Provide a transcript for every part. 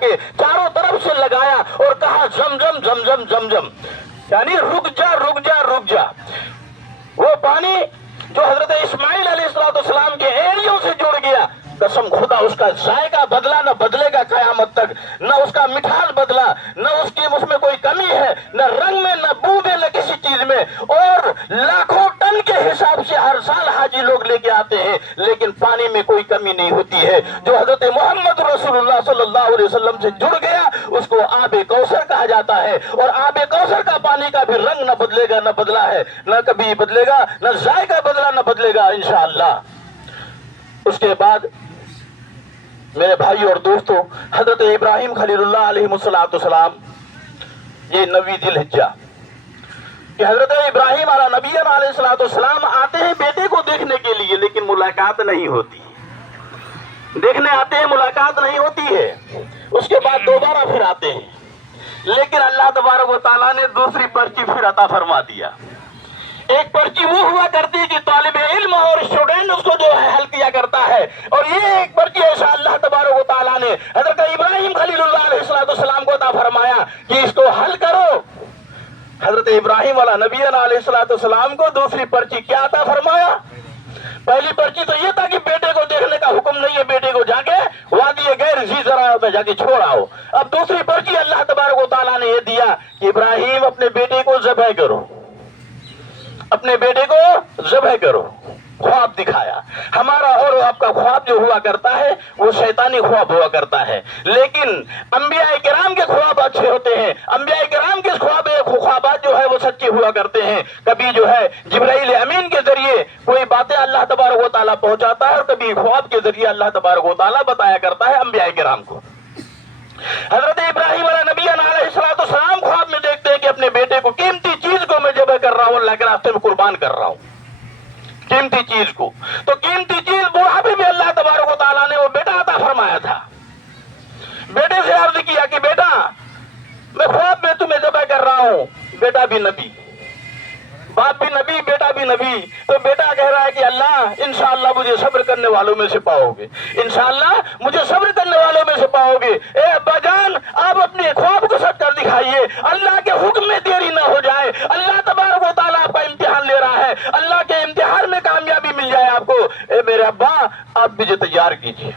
کے چاروں طرف سے لگایا اور کہا زمزم زمزم زمزم، یعنی رک جا رک جا رک جا۔ وہ پانی جو حضرت اسماعیل علیہ السلام کے ایڑیوں سے جڑ گیا، قسم خدا اس کا ذائقہ بدلا نہ بدلے گا قیامت تک، نہ اس کا مٹھاس بدلا، نہ اس میں کوئی کمی ہے، نہ رنگ میں، نہ بو میں، نہ کسی چیز میں۔ اور لاکھوں ٹن کے حساب سے ہر سال حاجی لوگ لے کے آتے ہیں، لیکن پانی میں کوئی کمی نہیں ہوتی ہے۔ جو حضرت محمد رسول اللہ صلی اللہ علیہ وسلم سے جڑ گیا اس کو آب کوثر کہا جاتا ہے، اور آب کوثر کا پانی کا بھی رنگ نہ بدلے گا، نہ بدلا ہے، نہ کبھی بدلے گا، نہ ذائقہ بدلا نہ بدلے گا انشاءاللہ۔ اس کے بعد میرے بھائی اور دوستو، حضرت ابراہیم خلیل اللہ علیہ السلام، یہ 9 ذی الحجہ کہ حضرت ابراہیم علیہ نبی علیہ السلام آتے ہیں بیٹے کو دیکھنے کے لیے، لیکن ملاقات نہیں ہوتی، دیکھنے آتے ہیں ملاقات نہیں ہوتی ہے۔ اس کے بعد دوبارہ پھر آتے ہیں، لیکن اللہ تبارک و تعالیٰ نے دوسری پرچی پھر عطا فرما دیا۔ ایک پرچی وہ ہوا کرتی کہ طالب علم اور اسٹوڈنٹ اس کو جو ہے حل کیا کرتا ہے، اور یہ ایک پرچی ایسا اللہ تبارک و تعالیٰ نے حضرت ابراہیم خلیل اللہ علیہ السلام کو عطا فرمایا کہ اس کو حل کرو۔ حضرت ابراہیم والا نبی علیہ السلام کو دوسری پرچی کیا عطا فرمایا؟ پہلی پرچی تو یہ تھا کہ بیٹے کو دیکھنے کا حکم نہیں ہے، بیٹے کو جا کے وادی غیر ذی زرع میں جا کے چھوڑ آؤ۔ اب دوسری پرچی اللہ تبارک و تعالیٰ نے یہ دیا کہ ابراہیم اپنے بیٹے کو ذبح کرو، اپنے بیٹے کو ذبح کرو۔ خواب دکھایا۔ ہمارا اور آپ کا خواب جو ہوا کرتا ہے وہ شیطانی خواب ہوا کرتا ہے، لیکن انبیاء کرام کے خواب اچھے ہوتے ہیں۔ انبیاء کرام کے خوابات جو ہے وہ سچے ہوا کرتے ہیں۔ کبھی جو ہے جبرائیل امین کے ذریعے کوئی باتیں اللہ تبارک و تعالیٰ پہنچاتا ہے، اور کبھی خواب کے ذریعے اللہ تبارک و تعالیٰ بتایا کرتا ہے انبیاء کرام کو۔ حضرت ابراہیم علیہ نبی علیہ السلام خواب میں دیکھتے ہیں کہ اپنے بیٹے کو، قیمتی چیز کو میں ذبح کر رہا ہوں، اللہ کے راستے میں قربان کر رہا ہوں قیمتی چیز کو۔ تو قیمتی چیز بڑھاپے میں اللہ تبارک و تعالیٰ نے وہ بیٹا عطا فرمایا تھا۔ بیٹے سے عرض کیا کہ بیٹا میں خواب میں تمہیں ذبح کر رہا ہوں۔ بیٹا بھی نبی، باپ بھی نبی، بیٹا بھی نبی۔ تو بیٹا کہہ رہا ہے کہ اللہ انشاءاللہ مجھے صبر کرنے والوں میں سے پاؤ گے، انشاءاللہ مجھے صبر کرنے والوں میں سے پاؤ گے۔ اے ابا جان، آپ اپنے خواب کو سچ کر دکھائیے، اللہ کے حکم میں دیری نہ ہو جائے۔ اللہ تبارک و تعالیٰ آپ کا امتحان لے رہا ہے، اللہ کے امتحان میں کامیابی مل جائے آپ کو۔ اے میرے ابا، آپ مجھے تیار کیجیے۔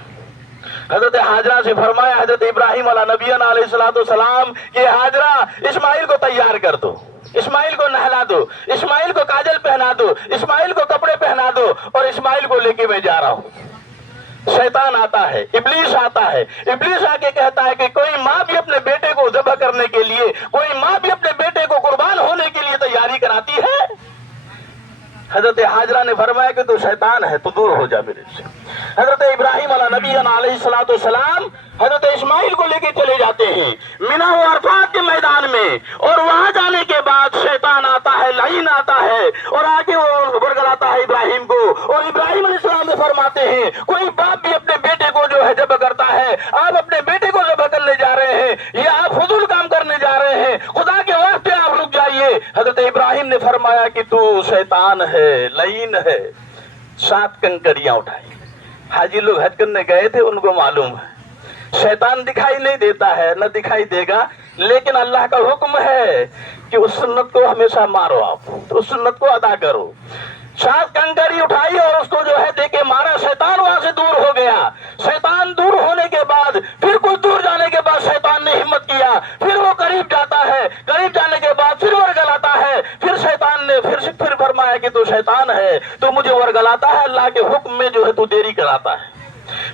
حضرت حاجرہ سے فرمایا حضرت ابراہیم علیہ نبی علیہ السلام کہ حاجرہ اسماعیل کو تیار کر دو، اسماعیل کو نہلا دو، اسماعیل کو کاجل پہنا دو، اسماعیل کو کپڑے پہنا دو، اور اسماعیل کو لے کے میں جا رہا ہوں۔ شیطان آتا ہے، ابلیس آتا ہے، ابلیس آ کے کہتا ہے کہ کوئی ماں بھی اپنے بیٹے کو ذبح کرنے کے لیے، کوئی ماں بھی اپنے بیٹے کو قربان ہونے کے لیے تیاری کراتی ہے۔ حضرت حاجرہ نے فرمایا کہ تو شیطان ہے، تو دور ہو جا میرے سے۔ حضرت ابراہیم علیہ نبی علیہ السلام حضرت اسماعیل کو لے کے چلے جاتے ہیں منہ و عرفات کے میدان میں، اور وہاں جانے کے بعد شیطان آتا ہے، لعین آتا ہے، اور آگے وہ ورگلاتا ہے ابراہیم کو، اور ابراہیم علیہ السلام نے فرماتے ہیں کوئی باپ بھی اپنے بیٹے کو جو ہے ذبح کرتا ہے، آپ اپنے بیٹے کو ذبح کرنے جا رہے ہیں، یہ آپ فضول کام کرنے جا رے ہیں، خدا کے واسطے آپ رک جائیے۔ حضرت ابراہیم نے فرمایا کہ تو شیطان ہے، لعین ہے۔ 7 کنکریاں اٹھائی۔ حاجی لوگ حج کرنے گئے تھے، ان کو معلوم ہے شیطان دکھائی نہیں دیتا ہے، نہ دکھائی دے گا، لیکن اللہ کا حکم ہے کہ اس سنت کو ہمیشہ مارو، آپ تو اس سنت کو ادا کرو۔ 7 کنکری اٹھائی اور اس کو جو ہے دے کے مارا، شیطان وہاں سے دور ہو گیا۔ شیطان دور ہونے کے بعد پھر کچھ دور جانے کے بعد شیطان نے ہمت کیا، پھر وہ قریب جاتا ہے، قریب جانے کے بعد پھر ورگلاتا ہے، پھر شیطان نے پھر فرمایا کہ تو شیطان ہے، تو مجھے ورگلاتا ہے، اللہ کے حکم میں جو ہے تو دیری کراتا ہے۔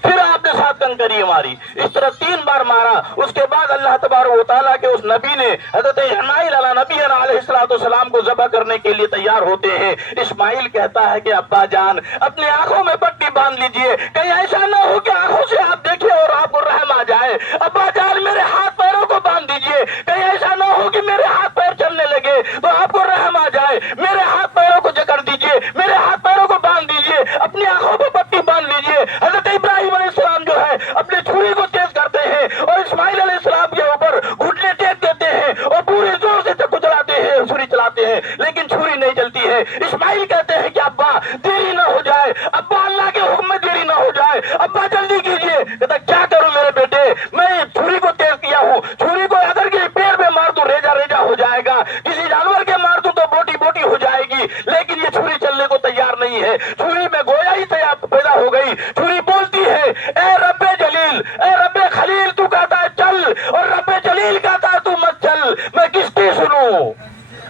پھر آپ نے 7 کنکری ماری، اس طرح 3 بار مارا۔ اس کے بعد اللہ تبارک و تعالیٰ کے اس نبی نے حضرت اسماعیل علیہ نبی علیہ السلام کو ذبح کرنے کے لیے تیار ہوتے ہیں۔ اسماعیل کہتا ہے کہ ابا جان اپنی آنکھوں میں پٹی باندھ لیجئے، کہیں ایسا نہ ہو کہ آنکھوں سے آپ دیکھیں اور آپ کو رحم آ جائے۔ ابا جان میرے ہاتھ پیروں کو باندھ دیجئے، کہیں ایسا نہ ہو کہ میرے ہاتھ پیر چلنے لگے تو آپ کو رحم آ جائے۔ میرے ہاتھ پیروں کو جکڑ دیجئے، میرے ہاتھ پیروں کو باندھ دیجئے، اپنی آنکھوں پہ پٹی باندھ لیجئے۔ حضرت ابراہیم علیہ السلام جو ہے اپنے چھری کو تیز کرتے ہیں اور اسماعیل علیہ السلام کے اوپر گھٹنے ٹیک دیتے ہیں اور پورے زور سے چکو چلاتے ہیں، چھری چلاتے ہیں، لیکن چھری نہیں چلتی ہے۔ اسماعیل کہتے ہیں کہ ابا دیری نہ ہو جائے، ابا اللہ کے حکم میں دیری نہ ہو جائے، ابا جلدی کیجئے۔ گویا ہی پیدا ہو گئی. چوری بولتی ہے اے رب جلیل، اے رب خلیل، تو کہتا ہے چل، اور رب جلیل کہتا ہے تو مت چل، میں کس کی سنوں؟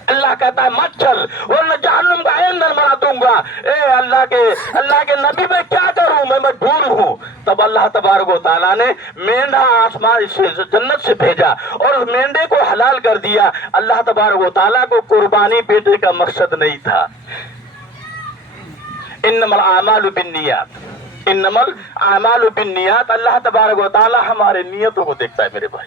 اللہ کہتا ہے مت چل ورنہ جہنم کا ایندھن بنا دوں گا. اے اللہ کے نبی میں کیا کروں، میں مجبور ہوں. تب اللہ تبارک و تعالیٰ نے مینڈا آسمان سے جنت سے بھیجا اور اس مینڈے کو حلال کر دیا. اللہ تبارک و تعالیٰ کو قربانی بیٹے کا مقصد نہیں تھا. انما الاعمال بالنیات، انما الاعمال بالنیات. اللہ تبارک و تعالیٰ ہمارے نیتوں کو دیکھتا ہے میرے بھائی.